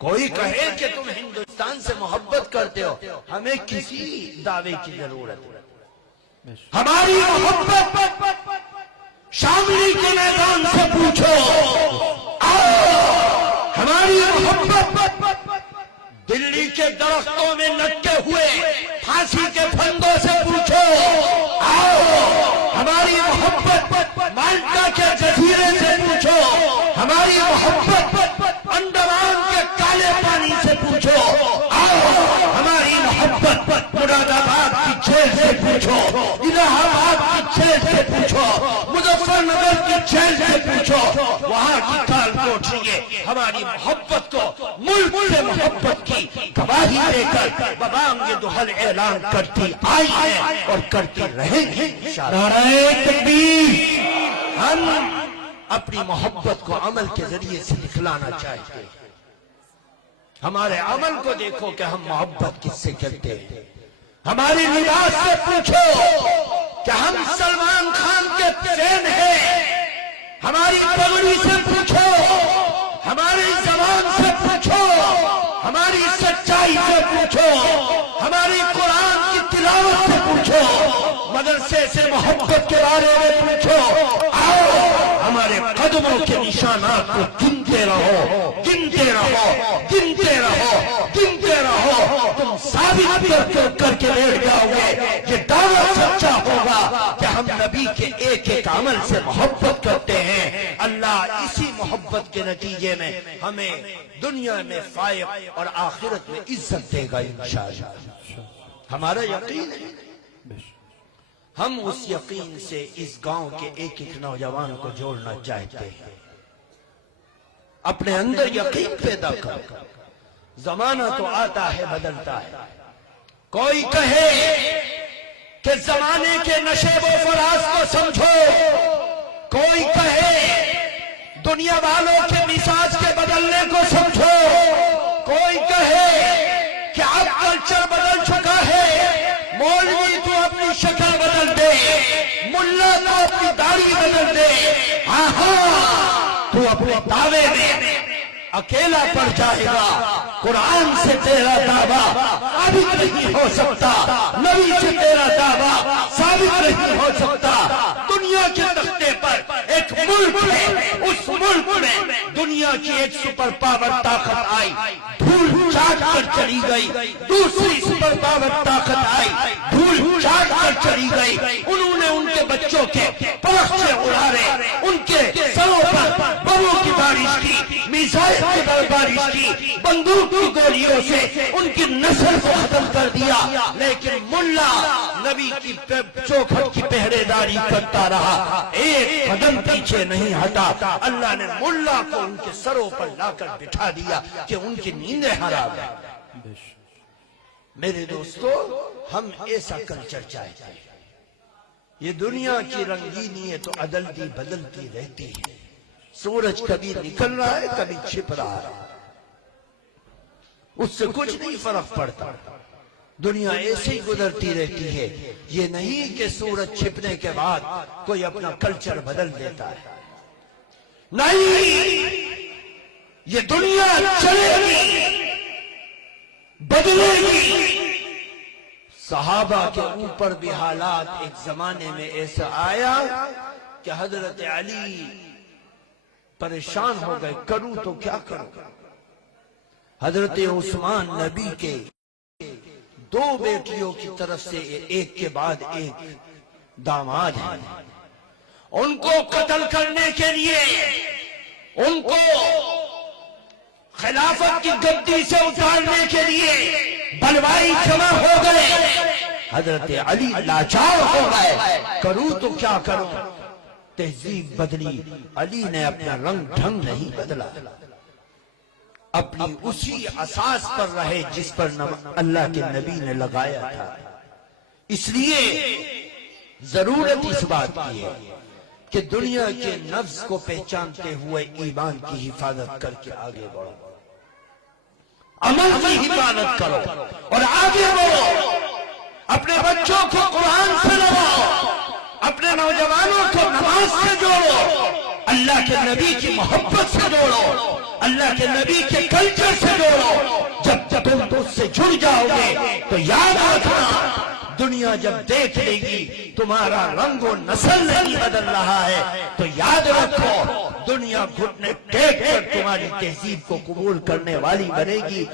کوئی کہے کہ تم ہندوستان سے محبت کرتے ہو، ہمیں کسی دعوے کی ضرورت ہے؟ ہماری محبت شاملی کے میدان سے پوچھو، ہماری محبت دلی کے درختوں میں لٹکے ہوئے پھانسی کے پھندوں سے پوچھو، ہماری محبت مالٹا کے جزیرے سے پوچھو، ہماری محبت انڈمان کے کالے پانی سے پوچھو، ہماری محبت مراد آباد کی جیل سے پوچھو، الہ آباد کی جیل سے پوچھو، مظفر نگر کی جیل سے پوچھو، وہاں کی کال کوٹھیے ہماری محبت کو ملک سے محبت کی گواہی دے کر ببانگ دہل اعلان کرتی آئی ہے اور کرتی رہیں گے۔ نعرہ تکبیر۔ ہم اپنی محبت کو عمل کے ذریعے سے دکھلانا چاہتے ہیں۔ ہمارے عمل کو دیکھو کہ ہم محبت کس سے کرتے ہیں۔ ہماری لباس سے پوچھو کہ ہم سلمان خان کے فین ہیں، ہماری پگڑی سے پوچھو، ہماری زبان سے پوچھو، ہماری سچائی سے پوچھو، ہماری قرآن کی تلاوت سے پوچھو، مدرسے سے محبت کے بارے میں پوچھو۔ آؤ ہمارے قدموں کے نشانات کو گنتے رہو، گنتے رہو، گنتے رہو، گنتے رہو، تم ثابت کر کے بیٹھ جاؤ گے یہ دعویٰ سچا ہوگا کہ ہم نبی کے ایک ایک عمل سے محبت کرتے ہیں۔ اللہ اسی محبت کے نتیجے میں ہمیں دنیا میں فائق اور آخرت میں عزت دے گا انشاءاللہ۔ ہمارا یقین ہے، ہم اس یقین سے اس گاؤں کے ایک ایک نوجوان کو جوڑنا چاہتے ہیں۔ اپنے اندر یقین پیدا کر، زمانہ تو آتا ہے بدلتا ہے۔ کوئی کہے کہ زمانے کے نشیب و فراز کو سمجھو، کوئی کہے دنیا والوں کے مزاج کے بدلنے کو سمجھو، کوئی کہے کہ اب کلچر بدل چکا ہے، مولوی تو اپنی شکل بدل دے، ملا تو اپنی داڑھی بدل دے، تو اپنے دعوے میں اکیلا پڑ جائے گا۔ قرآن سے تیرا دعویٰ ثابت نہیں ہو سکتا، نبی سے تیرا دعویٰ ثابت نہیں ہو سکتا۔ دنیا کے تختے پر ایک ملک ہے، اس ملک میں دنیا کی ایک سپر پاور طاقت آئی، دھول چاٹ کر چلی گئی، دوسری سپر پاور طاقت آئی، دھول چاٹ کر چلی گئی۔ انہوں نے ان کے بچوں کے پرخچے اڑارے، ان کے سروں پر بموں کی بارش کی، میزائل کی بارش کی، بندوق کی گولیوں سے ان کی نسل کو ختم کر دیا، لیکن ملا نبی کی چوکھٹ کی پہرے داری کرتا رہا، ایک قدم پیچھے نہیں ہٹا۔ اللہ نے ملا کو ان کے سروں پر لا کر بٹھا دیا کہ ان کی نیندیں حرام ہیں۔ میرے دوستو، ہم ایسا کلچر چاہتے ہیں۔ یہ دنیا کی رنگینی ہے تو عدلتی بدلتی رہتی ہے، سورج کبھی نکل رہا ہے کبھی چھپ رہا ہے، اس سے کچھ نہیں فرق پڑتا، دنیا ایسے ہی گزرتی رہتی ہے۔ یہ نہیں کہ سورج چھپنے کے بعد کوئی اپنا کلچر بدل دیتا ہے، نہیں، یہ دنیا چلے گی، بدلے گی۔ صحابہ کے اوپر بھی حالات ایک زمانے میں ایسا آیا کہ حضرت علی پریشان ہو گئے، کروں تو کیا کروں۔ حضرت عثمان نبی کے دو بیٹیوں کی طرف سے ایک کے بعد ایک داماد ہیں، ان کو قتل کرنے کے لیے، ان کو خلافت کی گدی سے اتارنے کے لیے بلوائی جمع ہو گئے۔ حضرت علی لاچار ہو گئے، کروں تو کیا کروں۔ تہذیب بدلی، علی نے اپنا رنگ ڈھنگ نہیں بدلا، اپنی اسی اساس پر رہے جس پر اللہ کے نبی نے لگایا تھا۔ اس لیے ضرورت اس بات کی ہے کہ دنیا کے نفس کو پہچانتے ہوئے ایمان کی حفاظت کر کے آگے بڑھو، عمل کی حفاظت کرو اور آگے بڑھو۔ اپنے بچوں کو قرآن سے لگاؤ، اپنے نوجوانوں کو نماز سے جوڑو، اللہ کے نبی کی محبت سے جوڑو، اللہ کے نبی کے کلچر سے جوڑو۔ تو یاد رکھنا دنیا جب دیکھ لے گی تمہارا رنگ و نسل نہیں بدل رہا ہے تو یاد رکھو دنیا گھٹنے ٹیک کر تمہاری تہذیب کو قبول کرنے والی بنے گی.